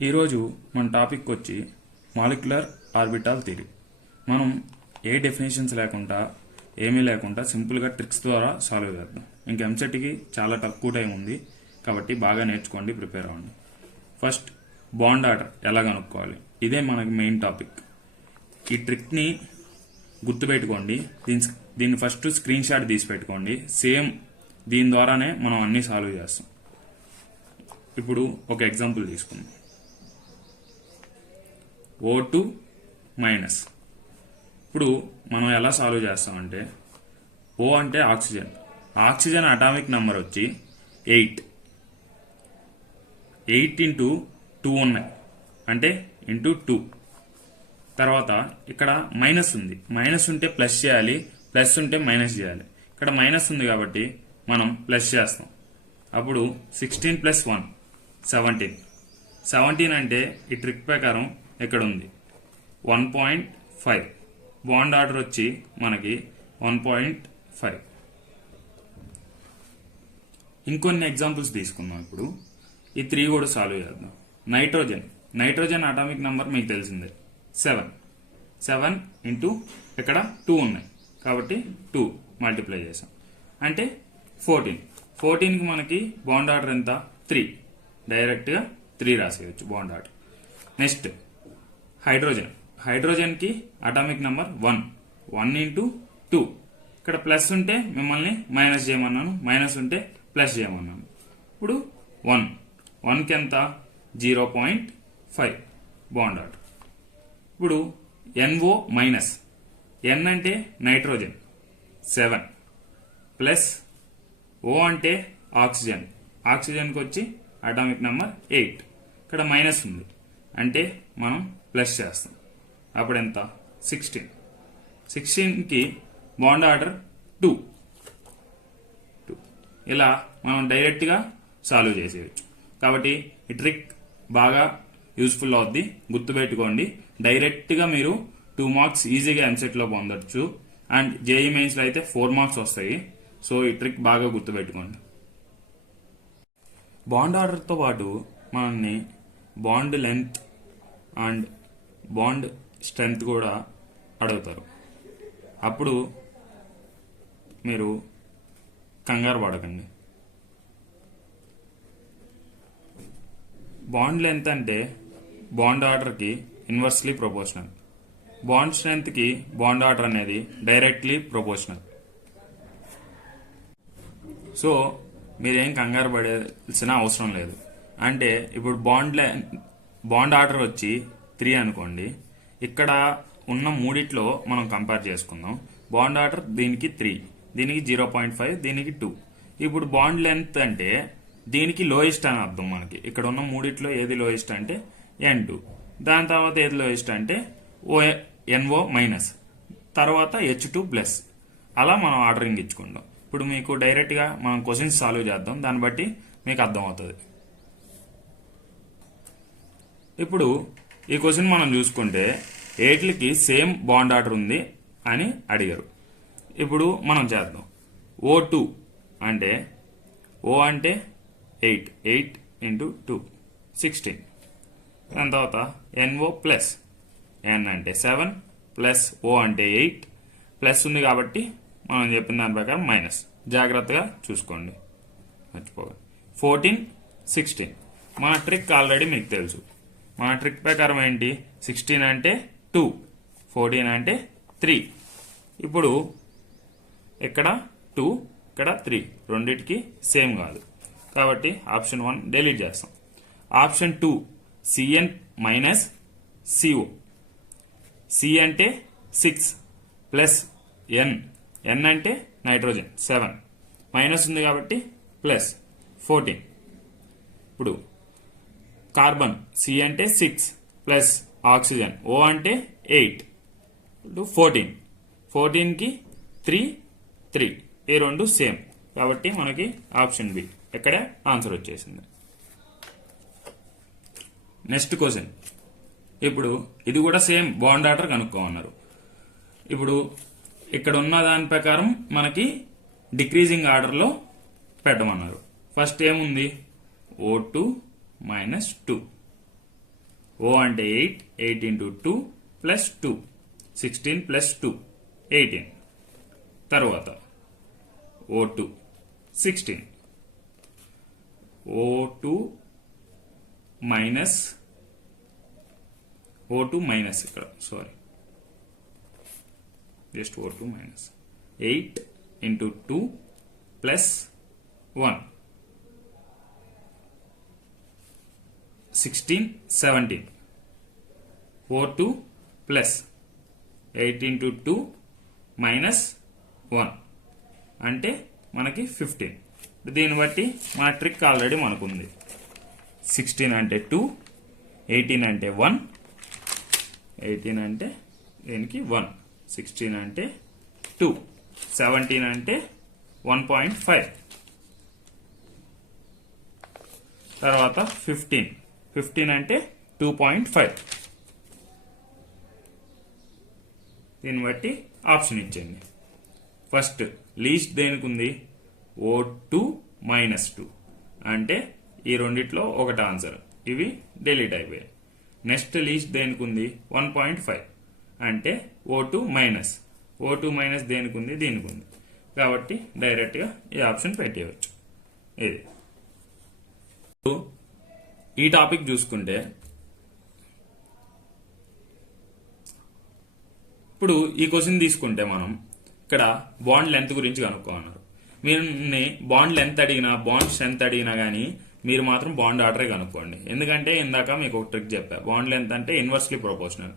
ఈరోజు మన టాపిక్ వచ్చి మాలిక్యులర్ ఆర్బిటాల్ థియరీ. మనం ఏ డెఫినేషన్స్ లేకుండా ఏమీ లేకుండా సింపుల్గా ట్రిక్స్ ద్వారా సాల్వ్ చేద్దాం. ఇంక ఎంసెట్కి చాలా తక్కువ టైం ఉంది కాబట్టి బాగా నేర్చుకోండి, ప్రిపేర్ అవ్వండి. ఫస్ట్ బాండ్ ఆర్డర్ ఎలా కనుక్కోవాలి, ఇదే మనకి మెయిన్ టాపిక్. ఈ ట్రిక్ని గుర్తుపెట్టుకోండి. దీన్ని ఫస్ట్ స్క్రీన్ షాట్ తీసి పెట్టుకోండి. సేమ్ దీని ద్వారానే మనం అన్నీ సాల్వ్ చేస్తాం. ఇప్పుడు ఒక ఎగ్జాంపుల్ తీసుకుందాం. O2 minus. ఇప్పుడు మనం ఎలా సాల్వ్ చేస్తామంటే, O అంటే ఆక్సిజన్. ఆక్సిజన్ అటామిక్ నెంబర్ వచ్చి 8 ఇంటూ 2 ఉన్నాయి, అంటే ఇంటూ 2. తర్వాత ఇక్కడ మైనస్ ఉంది, మైనస్ ఉంటే ప్లస్ చేయాలి, ప్లస్ ఉంటే మైనస్ చేయాలి. ఇక్కడ మైనస్ ఉంది కాబట్టి మనం ప్లస్ చేస్తాం. అప్పుడు 16 + 1 17 అంటే ఈ ట్రిక్ ప్రకారం ఇక్కడ ఉంది 1.5. బాండ్ ఆర్డర్ వచ్చి మనకి 1.5. ఇంకొన్ని ఎగ్జాంపుల్స్ తీసుకుందాం. ఇప్పుడు ఈ 3 కూడా సాల్వ్ చేద్దాం. నైట్రోజన్ అటామిక్ నెంబర్ మీకు తెలిసిందే 7 ఇంటూ ఇక్కడ 2 ఉన్నాయి కాబట్టి 2 మల్టిప్లై చేసాం అంటే 14కి మనకి బాండ్ ఆర్డర్ ఎంత 3. డైరెక్ట్గా 3 రాసేయచ్చు బాండ్ ఆర్డర్. నెక్స్ట్ హైడ్రోజన్కి అటామిక్ నెంబర్ 1 ఇంటూ 2. ఇక్కడ ప్లస్ ఉంటే మిమ్మల్ని మైనస్ చేయమన్నాను, మైనస్ ఉంటే ప్లస్ చేయమన్నాను. ఇప్పుడు 1కి ఎంత 0.5 బాండ్ ఆర్డర్. ఇప్పుడు NO మైనస్, N అంటే నైట్రోజన్ 7 ప్లస్ O అంటే ఆక్సిజన్కి వచ్చి అటామిక్ నెంబర్ 8. ఇక్కడ మైనస్ ఉంది అంటే మనం ప్లస్ చేస్తాం. అప్పుడు ఎంత 16కి బాండ్ ఆర్డర్ 2. ఇలా మనం డైరెక్ట్గా సాల్వ్ చేసేయచ్చు. కాబట్టి ఈ ట్రిక్ బాగా యూస్ఫుల్ అవుద్ది, గుర్తుపెట్టుకోండి. డైరెక్ట్గా మీరు 2 మార్క్స్ ఈజీగా ఎంసెట్లో పొందొచ్చు. అండ్ జేఈ మెయిన్స్లో అయితే 4 మార్క్స్ వస్తాయి. సో ఈ ట్రిక్ బాగా గుర్తుపెట్టుకోండి. బాండ్ ఆర్డర్తో పాటు మనల్ని bond length and bond strength కూడా అడుగుతారు. అప్పుడు మీరు కంగారు పడకండి. బాండ్ లెంత్ అంటే బాండ్ ఆర్డర్కి ఇన్వర్స్లీ ప్రపోర్షనల్. బాండ్ స్ట్రెంగ్త్కి బాండ్ ఆర్డర్ అనేది డైరెక్ట్లీ ప్రపోర్షనల్. సో మీరేం కంగారు పడాల్సిన అవసరం లేదు. అంటే ఇప్పుడు బాండ్ ఆర్డర్ వచ్చి 3 అనుకోండి. ఇక్కడ ఉన్న మూడిట్లో మనం కంపేర్ చేసుకుందాం. బాండ్ ఆర్డర్ దీనికి 3, దీనికి 0.5, దీనికి 2. ఇప్పుడు బాండ్ లెంత్ అంటే దీనికి లోయెస్ట్ అని అర్థం. మనకి ఇక్కడ ఉన్న మూడిట్లో ఏది లోయెస్ట్ అంటే N2. దాని తర్వాత ఏది లోయెస్ట్ అంటే NO మైనస్, తర్వాత H2+. అలా మనం ఆర్డరింగ్ ఇచ్చుకుందాం. ఇప్పుడు మీకు డైరెక్ట్గా మనం క్వశ్చన్స్ సాల్వ్ చేద్దాం, దాన్ని బట్టి మీకు అర్థమవుతుంది. ఇప్పుడు ఈ క్వశ్చన్ మనం చూసుకుంటే 8కి సేమ్ బాండ్ ఆర్డర్ ఉంది అని అడిగారు. ఇప్పుడు మనం చేద్దాం. O2 అంటే O అంటే 8 ఇంటూ 2 16. దాని తర్వాత NO ప్లస్, N అంటే 7 ప్లస్ O అంటే 8 ప్లస్ ఉంది కాబట్టి మనం చెప్పిన దాని ప్రకారం మైనస్. జాగ్రత్తగా చూసుకోండి, మర్చిపోకండి. 14 16. మన ట్రిక్ ఆల్రెడీ మీకు తెలుసు. మన ట్రిక్ ప్రకారం ఏంటి, 16 అంటే 2, 14 అంటే 3. ఇప్పుడు ఇక్కడ 2, ఇక్కడ 3, రెండిటికి సేమ్ కాదు కాబట్టి ఆప్షన్ 1 డిలీట్ చేస్తాం. Option 2 Cn minus CO. C అంటే 6 ప్లస్ N అంటే నైట్రోజన్ 7, మైనస్ ఉంది కాబట్టి ప్లస్ 14. ఇప్పుడు కార్బన్ C అంటే 6 ప్లస్ ఆక్సిజన్ O అంటే 8 14కి 3 ఈ రెండు సేమ్ కాబట్టి మనకి ఆప్షన్ బి ఇక్కడ ఆన్సర్ వచ్చేసింది. Next question. ఇప్పుడు ఇది కూడా సేమ్ బాండ్ ఆర్డర్ కనుక్కోమన్నారు. ఇప్పుడు ఇక్కడ ఉన్న దాని ప్రకారం మనకి డిక్రీజింగ్ ఆర్డర్లో పెట్టమన్నారు. ఫస్ట్ ఏముంది O2 - 2. O అంటే 8, 8 into 2 plus 2, 16 plus 2, 18. తర్వాత O2 16, O2 మైనస్ ఇక్కడ sorry just O2 minus 8 into 2 plus 1, 16, 17. O2 plus 8 into 2 minus 1 అంటే మనకి 15. దీన్ని బట్టి మన ట్రిక్ ఆల్రెడీ మనకుంది. 16 అంటే 2, 18 అంటే 1, 18 అంటే దీనికి 1, 16 అంటే 2, 17 అంటే 1.5. తర్వాత 15 అంటే 2.5. దీన్ని బట్టి ఆప్షన్ ఇచ్చేయండి. ఫస్ట్ లీస్ట్ దేనికి ఉంది? O2 మైనస్ 2 అంటే ఈ రెండిట్లో ఒకటి ఆన్సర్, ఇవి డిలీట్ అయిపోయాయి. నెక్స్ట్ లీస్ట్ దేనికి ఉంది? 1.5 అంటే O2 మైనస్ దేనికి ఉంది? దీనికి ఉంది. కాబట్టి డైరెక్ట్గా ఈ ఆప్షన్ పెట్టేయవచ్చు. ఇది ఈ టాపిక్ చూసుకుంటే ఇప్పుడు ఈ క్వశ్చన్ తీసుకుంటే మనం ఇక్కడ బాండ్ లెంత్ గురించి కనుక్కోమన్నారు. మీరు బాండ్ లెంత్ అడిగినా బాండ్ స్ట్రెంత్ అడిగినా కానీ మీరు మాత్రం బాండ్ ఆర్డరే కనుక్కోండి. ఎందుకంటే ఇందాక మీకు ఒక ట్రిక్ చెప్పా, బాండ్ లెంత్ అంటే ఇన్వర్స్లీ ప్రొపోర్షనల్,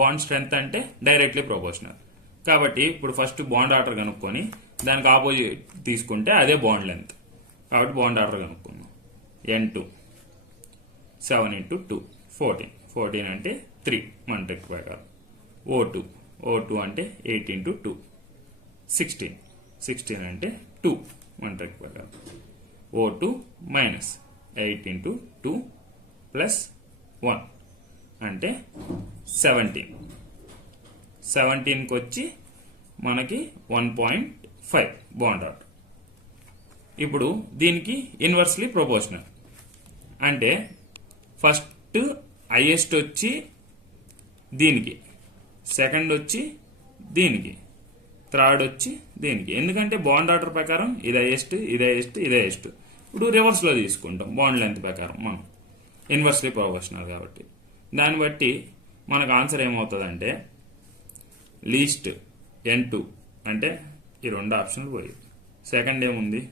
బాండ్ స్ట్రెంత్ అంటే డైరెక్ట్లీ ప్రొపోర్షనల్. కాబట్టి ఇప్పుడు ఫస్ట్ బాండ్ ఆర్డర్ కనుక్కొని దానికి ఆపోజిట్ తీసుకుంటే అదే బాండ్ లెంత్. కాబట్టి బాండ్ ఆర్డర్ కనుక్కున్నాం. N2 7 into 2 14 అంటే 3 మన ట్రిక్ ప్రకారం. O2 అంటే 8 into 2 16 అంటే 2 మన ట్రిక్ ప్రకారం. O2 మైనస్ 8 into 2 ప్లస్ 1 అంటే 17కి వచ్చి మనకి 1.5 బాండ్ ఆర్డర్. ఇప్పుడు దీనికి ఇన్వర్స్లీ ప్రొపోర్షనల్ అంటే ఫస్ట్ హైయెస్ట్ వచ్చి దీనికి, సెకండ్ వచ్చి దీనికి, థర్డ్ వచ్చి దీనికి. ఎందుకంటే బాండ్ ఆర్డర్ ప్రకారం ఇది హైయెస్ట్, ఇది హైయెస్ట్, ఇది హైయెస్ట్. ఇప్పుడు రివర్స్లో తీసుకుంటాం బాండ్ లెంత్ ప్రకారం మనం, ఇన్వర్స్లీ ప్రొపోర్షనల్ కాబట్టి. దాన్ని బట్టి మనకు ఆన్సర్ ఏమవుతుందంటే లీస్ట్ N2 అంటే ఈ రెండు ఆప్షన్లు పోయి, సెకండ్ ఏముంది?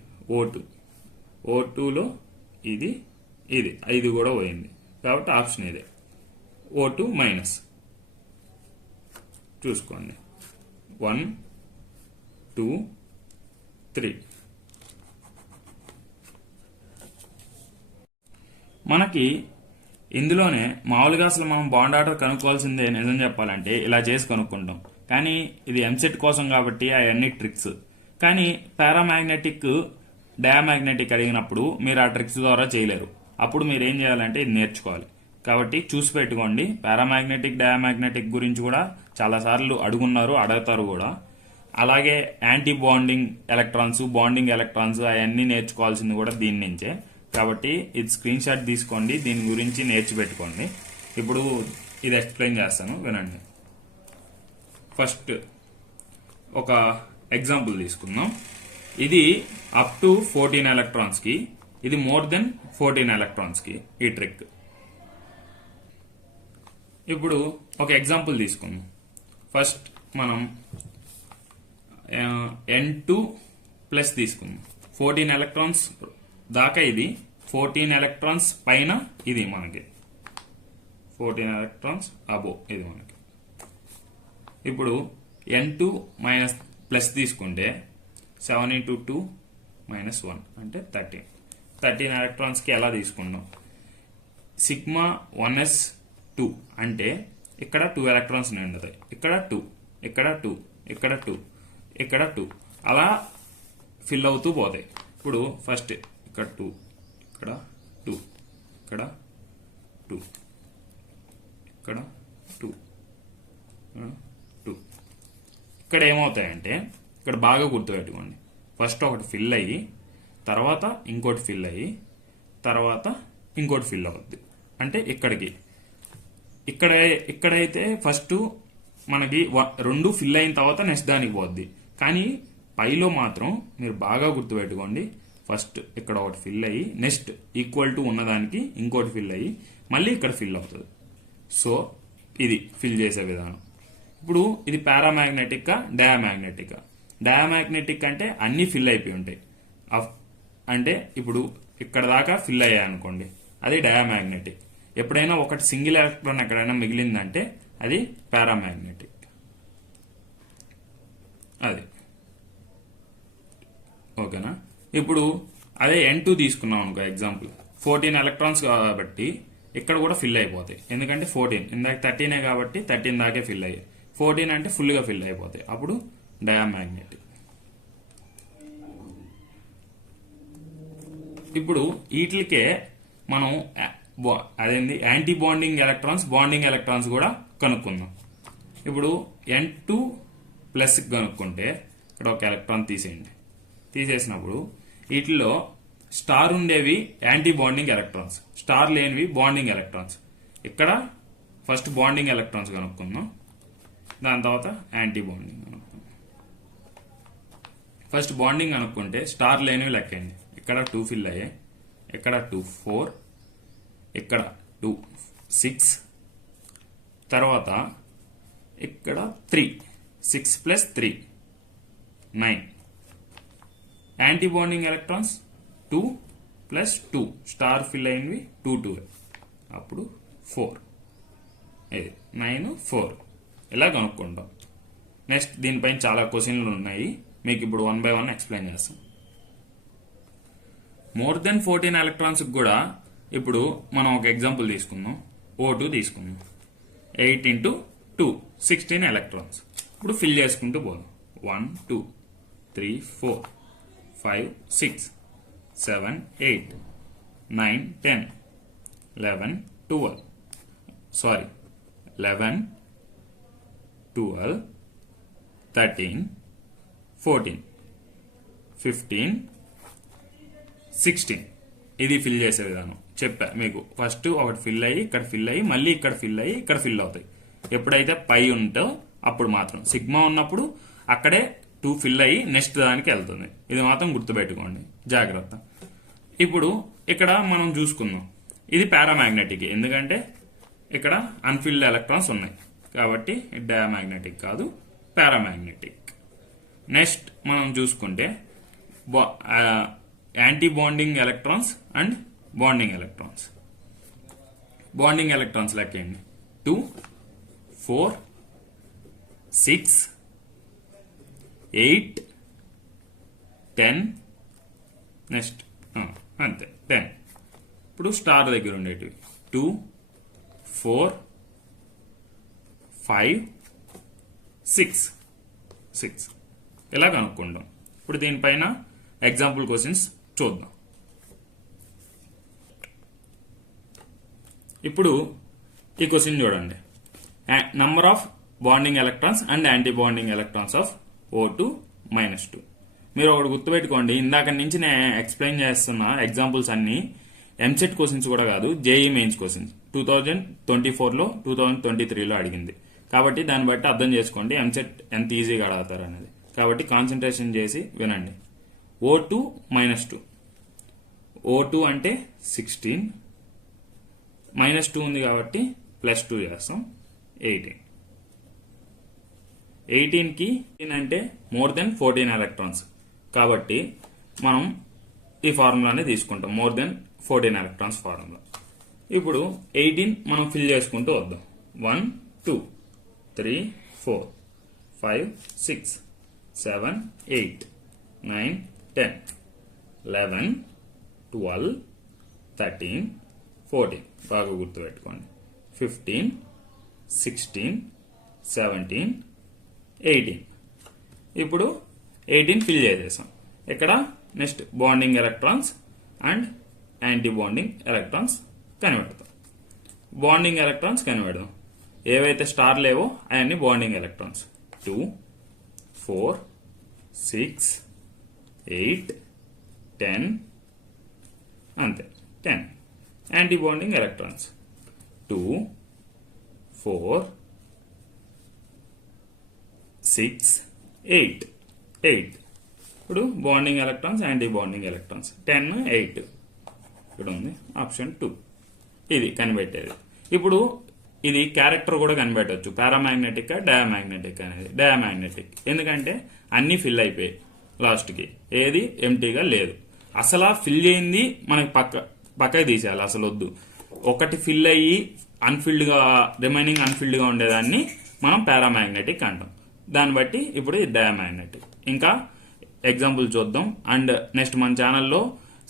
O2లో ఇది కూడా పోయింది. కాబట్టి ఆప్షన్ ఇదే, O2 మైనస్. చూసుకోండి 1 2 3. మనకి ఇందులోనే మామూలుగా అసలు మనం బాండ్ ఆర్డర్ కనుక్కోవాల్సిందే. నిజం చెప్పాలంటే ఇలా చేసి కనుక్కుంటాం, కానీ ఇది ఎంసెట్ కోసం కాబట్టి అవన్నీ ట్రిక్స్. కానీ పారామాగ్నెటిక్, డయామాగ్నెటిక్ అడిగినప్పుడు మీరు ఆ ట్రిక్స్ ద్వారా చేయలేరు. అప్పుడు మీరు ఏం చేయాలంటే ఇది నేర్చుకోవాలి. కాబట్టి చూసి పెట్టుకోండి. పారామాగ్నెటిక్, డయామాగ్నెటిక్ గురించి కూడా చాలాసార్లు అడుగుతారు కూడా. అలాగే anti bonding electrons, bonding electrons అవన్నీ నేర్చుకోవాల్సింది కూడా దీని నుంచే. కాబట్టి ఇది స్క్రీన్ షాట్ తీసుకోండి, దీని గురించి నేర్చిపెట్టుకోండి. ఇప్పుడు ఇది ఎక్స్ప్లెయిన్ చేస్తాను, వినండి. ఫస్ట్ ఒక ఎగ్జాంపుల్ తీసుకుందాం. ఇది అప్ టు 14 ఎలక్ట్రాన్స్కి, ఇది మోర్ దెన్ 14 ఎలక్ట్రాన్స్కి ఈ ట్రిక్. ఇప్పుడు ఒక ఎగ్జాంపుల్ తీసుకుందాం. ఫస్ట్ మనం N2 ప్లస్ తీసుకుందాం. 14 ఎలక్ట్రాన్స్ దాకా ఇది, 14 ఎలక్ట్రాన్స్ పైన ఇది మనకి, 14 ఎలక్ట్రాన్స్ అబో ఇది మనకి. ఇప్పుడు N2 మైనస్ ప్లస్ తీసుకుంటే 7 into 2 minus 1 అంటే 13 ఎలక్ట్రాన్స్కి ఎలా తీసుకున్నాం? సిగ్మా 1s2 అంటే ఇక్కడ 2 ఎలక్ట్రాన్స్ నిండుతాయి, ఇక్కడ 2, ఇక్కడ 2, ఇక్కడ 2, ఇక్కడ 2 అలా ఫిల్ అవుతూ పోతాయి. ఇప్పుడు ఫస్ట్ ఇక్కడ 2, ఇక్కడ 2, ఇక్కడ 2, ఇక్కడ 2, 2. ఇక్కడ ఏమవుతాయంటే ఇక్కడ బాగా గుర్తుపెట్టుకోండి. ఫస్ట్ ఒకటి ఫిల్ అయ్యి, తర్వాత ఇంకోటి ఫిల్ అయ్యి, తర్వాత ఇంకోటి ఫిల్ అవుద్ది. అంటే ఇక్కడికి ఇక్కడ ఇక్కడైతే ఫస్ట్ మనకి రెండు ఫిల్ అయిన తర్వాత నెక్స్ట్ దానికి పోద్ది. కానీ పైలో మాత్రం మీరు బాగా గుర్తుపెట్టుకోండి, ఫస్ట్ ఇక్కడ ఒకటి ఫిల్ అయ్యి నెక్స్ట్ ఈక్వల్ టు ఉన్నదానికి ఇంకోటి ఫిల్ అయ్యి మళ్ళీ ఇక్కడ ఫిల్ అవుతుంది. సో ఇది ఫిల్ చేసే విధానం. ఇప్పుడు ఇది పారామాగ్నెటిక్ డయామాగ్నెటిక్. డయామాగ్నెటిక్ అంటే అన్ని ఫిల్ అయిపోయి ఉంటాయి. అంటే ఇప్పుడు ఇక్కడ దాకా ఫిల్ అయ్యాయి అనుకోండి, అది డయామాగ్నెటిక్. ఎప్పుడైనా ఒకటి సింగిల్ ఎలక్ట్రాన్ ఎక్కడైనా మిగిలిందంటే అది పారామాగ్నెటిక్. అది ఓకేనా. ఇప్పుడు అదే N2 తీసుకున్నాం అనుకో ఎగ్జాంపుల్, 14 ఎలక్ట్రాన్స్ కాబట్టి ఇక్కడ కూడా ఫిల్ అయిపోతాయి. ఎందుకంటే 14 ఇందాక 13 కాబట్టి 13 దాకే ఫిల్ అయ్యాయి. 14 అంటే ఫుల్గా ఫిల్ అయిపోతాయి. అప్పుడు డయామాగ్నెటిక్. ఇప్పుడు వీటికే మనం అదేంది anti bonding electrons, bonding electrons కూడా కనుక్కుందాం. ఇప్పుడు N2 ప్లస్ కనుక్కుంటే ఇక్కడ ఒక ఎలక్ట్రాన్ తీసేయండి. తీసేసినప్పుడు వీటిలో స్టార్ ఉండేవి యాంటీ బాండింగ్ ఎలక్ట్రాన్స్, స్టార్ లేనివి బాండింగ్ ఎలక్ట్రాన్స్. ఇక్కడ ఫస్ట్ బాండింగ్ ఎలక్ట్రాన్స్ కనుక్కుందాం, దాని తర్వాత యాంటీ బాండింగ్ కనుక్కుందాం. ఫస్ట్ బాండింగ్ కనుక్కుంటే స్టార్ లేనివి లెక్కండి. ఇక్కడ 2 ఫిల్ అయ్యాయి, ఇక్కడ 2 4, ఇక్కడ 2 6, తర్వాత ఇక్కడ 3 6 plus 3 9. Anti bonding electrons 2 plus 2 star fill అయినవి 2 2, అప్పుడు 4 9 4 ఇలా కనుక్కుంటాం. నెక్స్ట్ దీనిపైన చాలా క్వశ్చన్లు ఉన్నాయి, మీకు ఇప్పుడు 1 by 1 ఎక్స్ప్లెయిన్ చేస్తాం. మోర్ దెన్ 14 ఎలక్ట్రాన్స్ కూడా ఇప్పుడు మనం ఒక ఎగ్జాంపుల్ తీసుకుందాం. O2 తీసుకుందాం. 8 into 2 16 ఎలక్ట్రాన్స్. ఇప్పుడు ఫిల్ చేసుకుంటూ పోదాం. 1 2 3 4 5 6 7 8 9 10 11 12 సారీ 11 12 13 14 15 16. ఇది ఫిల్ చేసే విధానం చెప్పా మీకు. ఫస్ట్ ఒకటి ఫిల్ అయ్యి ఇక్కడ ఫిల్ అయ్యి మళ్ళీ ఇక్కడ ఫిల్ అయ్యి ఇక్కడ ఫిల్ అవుతాయి. ఎప్పుడైతే పై ఉంటో అప్పుడు మాత్రం, సిగ్మా ఉన్నప్పుడు అక్కడే 2 ఫిల్ అయ్యి నెక్స్ట్ దానికి వెళ్తుంది. ఇది మాత్రం గుర్తుపెట్టుకోండి జాగ్రత్త. ఇప్పుడు ఇక్కడ మనం చూసుకుందాం, ఇది పారామాగ్నెటిక్, ఎందుకంటే ఇక్కడ అన్ఫిల్డ్ ఎలక్ట్రాన్స్ ఉన్నాయి కాబట్టి డయామాగ్నెటిక్ కాదు, పారామాగ్నెటిక్. నెక్స్ట్ మనం చూసుకుంటే anti bonding electrons and bonding electrons. Bonding electrons లెక్కండి. 2 4 6 8 10 నెక్స్ట్ అంతే 10. ఇప్పుడు స్టార్ దగ్గర ఉండేటివి 2 4 5 6 ఇలా కనుక్కుంటాం. ఇప్పుడు దీనిపైన ఎగ్జాంపుల్ క్వశ్చన్స్ చూద్దాం. ఇప్పుడు ఈ క్వశ్చన్ చూడండి. Number of bonding electrons and anti bonding electrons of O2 -2. మీరు ఒకటి గుర్తుపెట్టుకోండి, ఇందాక నుంచి నేను ఎక్స్ప్లెయిన్ చేస్తున్న ఎగ్జాంపుల్స్ అన్ని ఎంసెట్ క్వశ్చన్స్ కూడా కాదు, జేఈ మెయిన్స్ క్వశ్చన్స్ 2024లో 2023లో అడిగింది. కాబట్టి దాన్ని బట్టి అర్థం చేసుకోండి ఎంసెట్ ఎంత ఈజీగా అడుగుతారు అనేది. కాబట్టి కాన్సన్ట్రేషన్ చేసి వినండి. O2 -2, O2 అంటే 16, -2 ఉంది కాబట్టి +2 చేస్తాం 18. 18కి అంటే మోర్ దెన్ 14 ఎలక్ట్రాన్స్ కాబట్టి మనం ఈ ఫార్ములాని తీసుకుంటాం, మోర్ దెన్ 14 ఎలక్ట్రాన్స్ ఫార్ములా. ఇప్పుడు 18 మనం ఫిల్ చేసుకుంటూ వద్దాం. 1 2 3 4 5 6 7 8 9 10 11 12 13 14 బాగా గుర్తుపెట్టుకోండి. 15 16 17 18. ఇప్పుడు 18 ఫిల్ చేసేసాం. ఇక్కడ next bonding electrons and anti bonding electrons కనిపెడతాం. బాండింగ్ ఎలక్ట్రాన్స్ కనిపెడదాం. ఏవైతే స్టార్ లేవో అవన్నీ బాండింగ్ ఎలక్ట్రాన్స్ 2 4 6 8 10 అంతే 10. యాంటీ బాండింగ్ ఎలక్ట్రాన్స్ 2 4 6 8 8 ఇప్పుడు bonding electrons anti bonding electrons 10 8 ఇక్కడ ఉంది ఆప్షన్ 2 ఇది కనిపెట్టేది. ఇప్పుడు ఇది క్యారెక్టర్ కూడా కనిపెట్టవచ్చు, పారామాగ్నెటిక్ డయామాగ్నెటిక్ అనేది. డయామాగ్నెటిక్ ఎందుకంటే అన్ని ఫిల్ అయిపోయాయి, లాస్ట్కి ఏది ఎంటీగా లేదు. అసలు ఫిల్ చేయింది మనకి పక్కకి తీసేయాలి, అసలు వద్దు. ఒకటి ఫిల్ అయ్యి అన్ఫిల్డ్గా రిమైనింగ్ అన్ఫిల్డ్గా ఉండేదాన్ని మనం పారామాగ్నెటిక్ అంటాం. దాన్ని బట్టి ఇప్పుడు ఇది డయామాగ్నెటిక్. ఇంకా ఎగ్జాంపుల్ చూద్దాం. అండ్ నెక్స్ట్ మన ఛానల్లో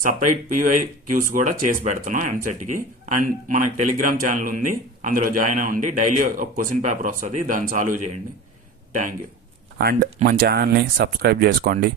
సపరేట్ PYQs కూడా చేసి పెడుతున్నాం ఎంసెట్కి. అండ్ మనకు టెలిగ్రామ్ ఛానల్ ఉంది, అందులో జాయిన్ అవ్వండి. డైలీ ఒక క్వశ్చన్ పేపర్ వస్తుంది, దాన్ని సాల్వ్ చేయండి. Thank you. అండ్ మన ఛానల్ని సబ్స్క్రైబ్ చేసుకోండి.